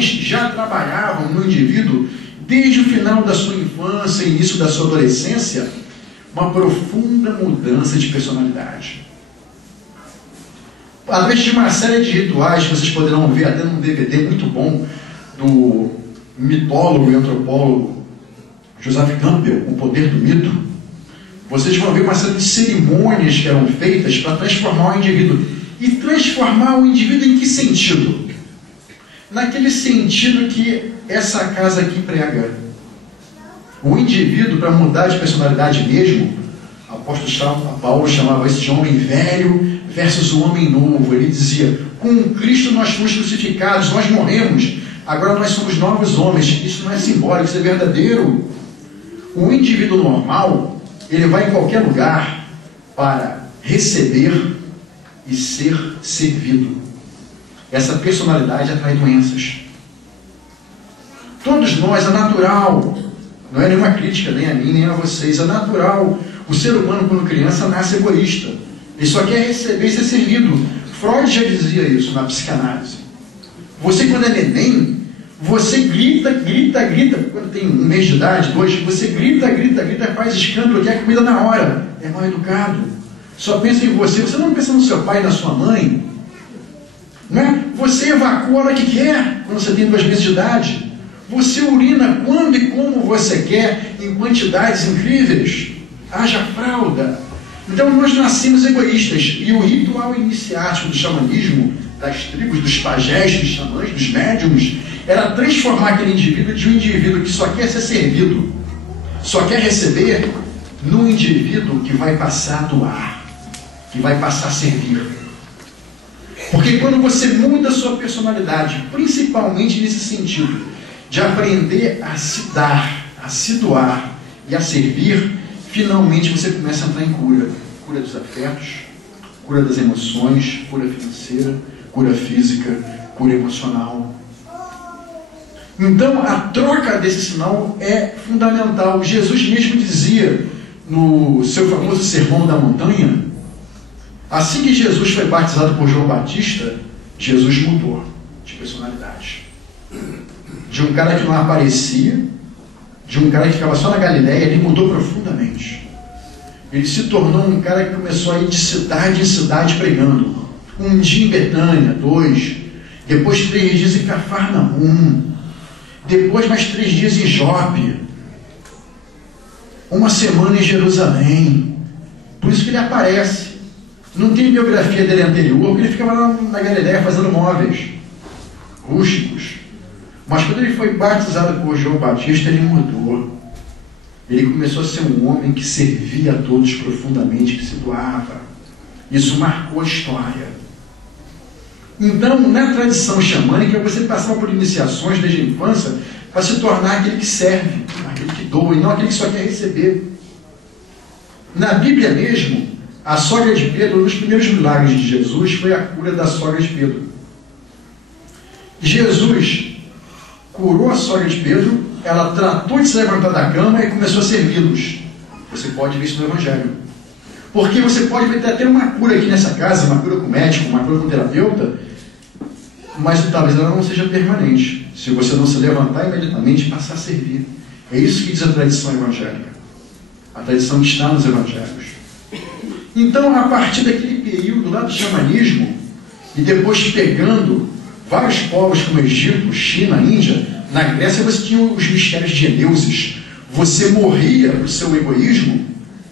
religiões já trabalhavam no indivíduo, desde o final da sua infância e início da sua adolescência, uma profunda mudança de personalidade. Através de uma série de rituais que vocês poderão ver até num DVD muito bom do mitólogo e antropólogo Joseph Campbell, O Poder do Mito, vocês vão ver uma série de cerimônias que eram feitas para transformar o indivíduo. E transformar o indivíduo em que sentido? Naquele sentido que essa casa aqui prega. O indivíduo, para mudar de personalidade mesmo, o apóstolo Paulo chamava esse de homem velho versus o homem novo. Ele dizia, com Cristo nós fomos crucificados, nós morremos, agora nós somos novos homens. Isso não é simbólico, isso é verdadeiro. O indivíduo normal, ele vai em qualquer lugar para receber e ser servido. Essa personalidade atrai doenças. Todos nós, é natural, não é nenhuma crítica nem a mim, nem a vocês, é natural. O ser humano, quando criança, nasce egoísta. Ele só quer receber e ser servido. Freud já dizia isso na psicanálise. Você, quando é neném, você grita, quando tem 1 mês de idade, 2, você grita, faz escândalo, quer comida na hora. É mal educado. Só pensa em você não pensa no seu pai e na sua mãe. Né? Você evacua a hora que quer, quando você tem 2 meses de idade. Você urina quando e como você quer, em quantidades incríveis. Haja fralda. Então nós nascemos egoístas. E o ritual iniciático do xamanismo, das tribos, dos pajés, dos xamãs, dos médiums, era transformar aquele indivíduo de um indivíduo que só quer ser servido, só quer receber, num indivíduo que vai passar a doar, que vai passar a servir. Porque quando você muda a sua personalidade, principalmente nesse sentido, de aprender a se dar, a se doar e a servir, finalmente você começa a entrar em cura. Cura dos afetos, cura das emoções, cura financeira, cura física, cura emocional. Então, a troca desse sinal é fundamental. Jesus mesmo dizia, no seu famoso Sermão da Montanha, assim que Jesus foi batizado por João Batista, Jesus mudou de personalidade. De um cara que não aparecia, de um cara que ficava só na Galileia, ele mudou profundamente. Ele se tornou um cara que começou a ir de cidade em cidade pregando. 1 dia em Betânia, 2, depois 3 dias em Cafarnaum, depois mais 3 dias em Jope, 1 semana em Jerusalém. Por isso que ele aparece. Não tem biografia dele anterior, porque ele ficava lá na Galileia fazendo móveis rústicos. Mas quando ele foi batizado por João Batista, ele mudou. Ele começou a ser um homem que servia a todos profundamente, que se doava. Isso marcou a história. Então, na tradição xamânica, você passava por iniciações desde a infância para se tornar aquele que serve, aquele que doa, e não aquele que só quer receber. Na Bíblia mesmo, a sogra de Pedro, um dos primeiros milagres de Jesus, foi a cura da sogra de Pedro. Jesus curou a sogra de Pedro, ela tratou de se levantar da cama e começou a servi-los. Você pode ver isso no Evangelho. Porque você pode ver até uma cura aqui nessa casa, uma cura com médico, uma cura com terapeuta, mas talvez ela não seja permanente, se você não se levantar imediatamente e passar a servir. É isso que diz a tradição evangélica. A tradição que está nos evangelhos. Então, a partir daquele período lá do xamanismo, e depois pegando vários povos como Egito, China, Índia, na Grécia você tinha os mistérios de Eleusis. Você morria para o seu egoísmo,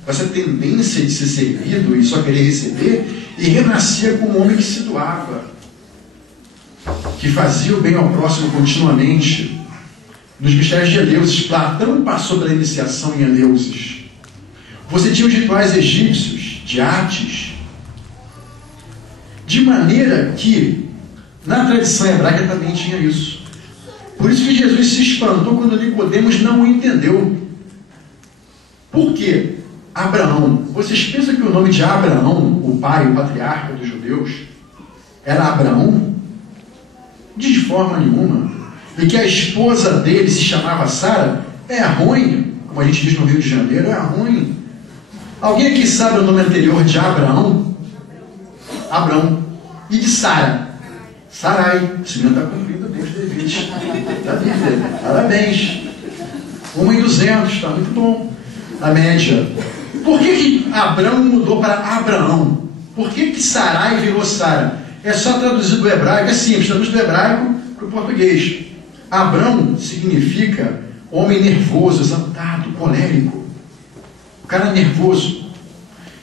com essa tendência de ser servido e só querer receber, e renascia como um homem que se doava, que fazia o bem ao próximo continuamente. Nos mistérios de Eleusis, Platão passou pela iniciação em Eleusis. Você tinha os rituais egípcios, de Átis, de maneira que na tradição hebraica também tinha isso. Por isso que Jesus se espantou quando Nicodemos não o entendeu. Por quê? Abraão. Vocês pensam que o nome de Abraão, o pai, o patriarca dos judeus, era Abraão? De forma nenhuma. E que a esposa dele se chamava Sara? É ruim, como a gente diz no Rio de Janeiro, é ruim. Alguém aqui sabe o nome anterior de Abraão? Abrão. E de Sara? Sarai. O senhor está cumprindo, Deus te evite. Parabéns. 1 em 200, está muito bom. A média. Por que Abrão mudou para Abraão? Por que Sarai virou Sara? É só traduzir do hebraico, é simples, traduz do hebraico para o português. Abrão significa homem nervoso, exaltado, colérico. O cara nervoso.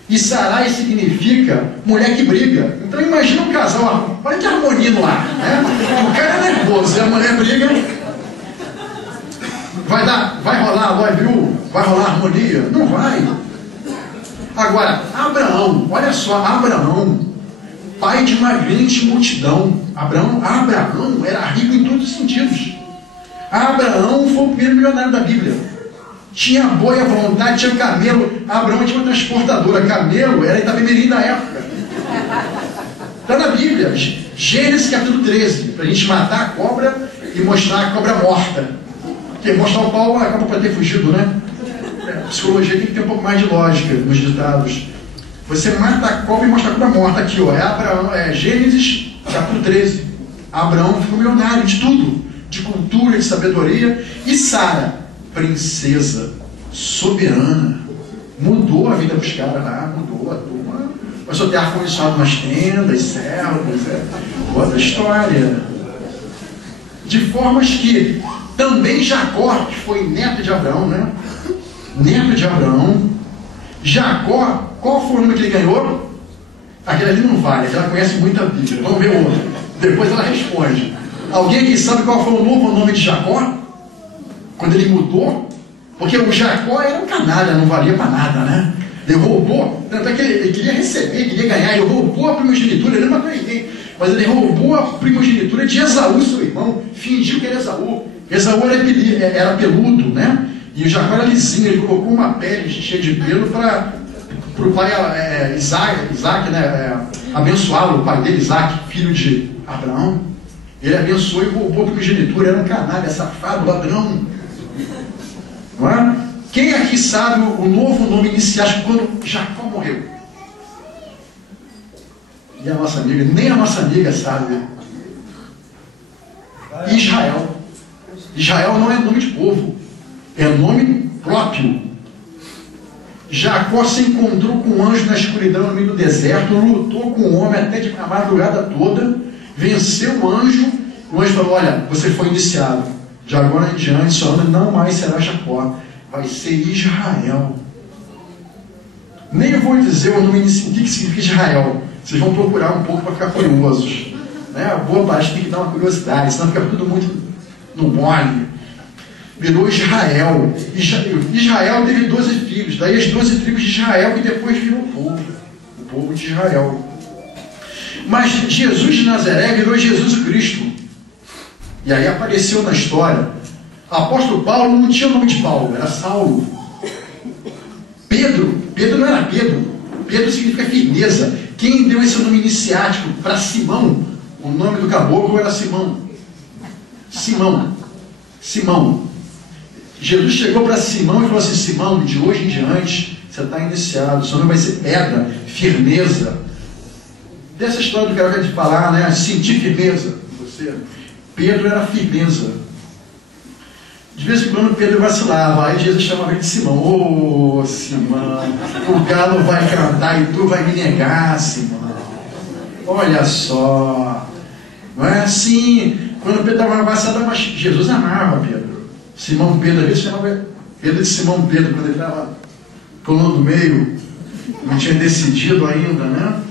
E Sarai significa mulher que briga. Então imagina um casal, olha que harmonia no ar, né? O cara é nervoso e a mulher briga. Vai rolar love you? Vai rolar harmonia? Não vai. Agora, Abraão, olha só, Abraão, pai de uma grande multidão. Abraão era rico em todos os sentidos. Abraão foi o primeiro milionário da Bíblia. Tinha boi à vontade, tinha camelo. Abraão tinha uma transportadora. Camelo era Itapemirim da época. Está na Bíblia, Gênesis capítulo 13, para a gente matar a cobra e mostrar a cobra morta. Porque mostrar o pau acaba para ter fugido, né? A psicologia tem que ter um pouco mais de lógica nos ditados. Você mata a cobra e mostra a cobra morta. Aqui, ó, Gênesis capítulo 13. Abraão ficou milionário de tudo, de cultura, de sabedoria. E Sara, princesa, soberana, mudou a vida dos caras lá, mudou a turma. Começou a ter ar-condicionado nas tendas, servos, outra história. De formas que também Jacó, que foi neto de Abraão, né? Neto de Abraão. Jacó, qual foi o nome que ele ganhou? Aquela ali não vale, ela conhece muito a Bíblia. Vamos ver outro. Depois ela responde. Alguém aqui sabe qual foi o novo nome de Jacó? Quando ele mudou? Porque o Jacó era um canalha, não valia para nada, né? Ele roubou, tanto é que ele queria receber, queria ganhar, ele roubou a primogenitura, ele não matou ninguém, mas ele roubou a primogenitura de Esaú, seu irmão, fingiu que era Esaú. Esaú era peludo, né? E o Jacó era lisinho, ele colocou uma pele cheia de pelo para o pai Isaac, né? Abençoá-lo, o pai dele, Isaac, filho de Abraão. Ele abençoou e roubou a primogenitura, era um canalha, safado, ladrão. Não é? Quem aqui sabe o novo nome iniciático quando Jacó morreu? E a nossa amiga, nem a nossa amiga sabe. Israel. Israel não é nome de povo, é nome próprio. Jacó se encontrou com um anjo na escuridão no meio do deserto, lutou com o homem até de a madrugada toda, venceu o anjo falou, olha, você foi iniciado, de agora em diante seu nome não mais será Jacó, vai ser Israel. Nem eu vou dizer o nome inicial, o que significa Israel, vocês vão procurar um pouco para ficar curiosos, né? A boa parte tem que dar uma curiosidade, senão fica tudo muito no mole. Virou Israel. Israel teve 12 filhos, daí as 12 tribos de Israel, que depois virou o povo de Israel. Mas Jesus de Nazaré virou Jesus o Cristo. E aí apareceu na história. O apóstolo Paulo não tinha o nome de Paulo, era Saulo. Pedro não era Pedro. Pedro significa firmeza. Quem deu esse nome iniciático para Simão? O nome do caboclo era Simão. Simão. Jesus chegou para Simão e falou assim, Simão, de hoje em diante, você está iniciado, seu nome vai ser pedra, firmeza. Dessa história do que eu quero te falar, né? Sentir firmeza. Pedro era firmeza. De vez em quando Pedro vacilava, aí Jesus chamava ele de Simão. Ô, Simão, o galo vai cantar e tu vai me negar, Simão. Olha só. Não é assim. Quando Pedro estava vacilando, mas Jesus amava Pedro. Simão Pedro, às vezes chamava Pedro de Simão Pedro, quando ele estava pulando no meio, não tinha decidido ainda, né?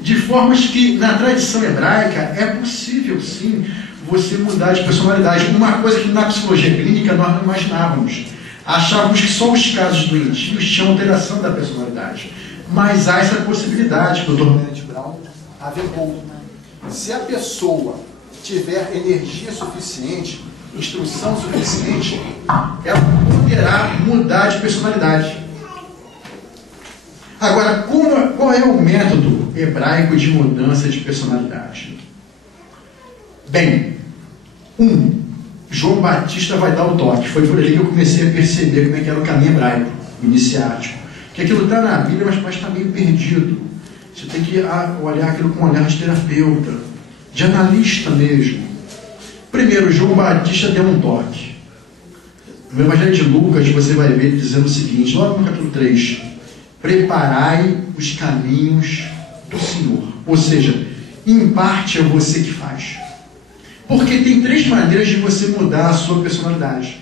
De formas que, na tradição hebraica, é possível, sim, você mudar de personalidade. Uma coisa que na psicologia clínica nós não imaginávamos. Achávamos que só os casos doentios tinham alteração da personalidade. Mas há essa possibilidade, que o Dr. Bennett Brown avergou. Se a pessoa tiver energia suficiente, instrução suficiente, ela poderá mudar de personalidade. Agora, qual é o método hebraico de mudança de personalidade? Bem, João Batista vai dar o toque. Foi por ali que eu comecei a perceber como é que era o caminho hebraico, iniciático. Que aquilo está na Bíblia, mas está meio perdido. Você tem que olhar aquilo com um olhar de terapeuta, de analista mesmo. Primeiro, João Batista deu um toque. No Evangelho de Lucas, você vai ver dizendo o seguinte, logo no capítulo 3, preparai os caminhos do Senhor. Ou seja, em parte é você que faz. Porque tem 3 maneiras de você mudar a sua personalidade.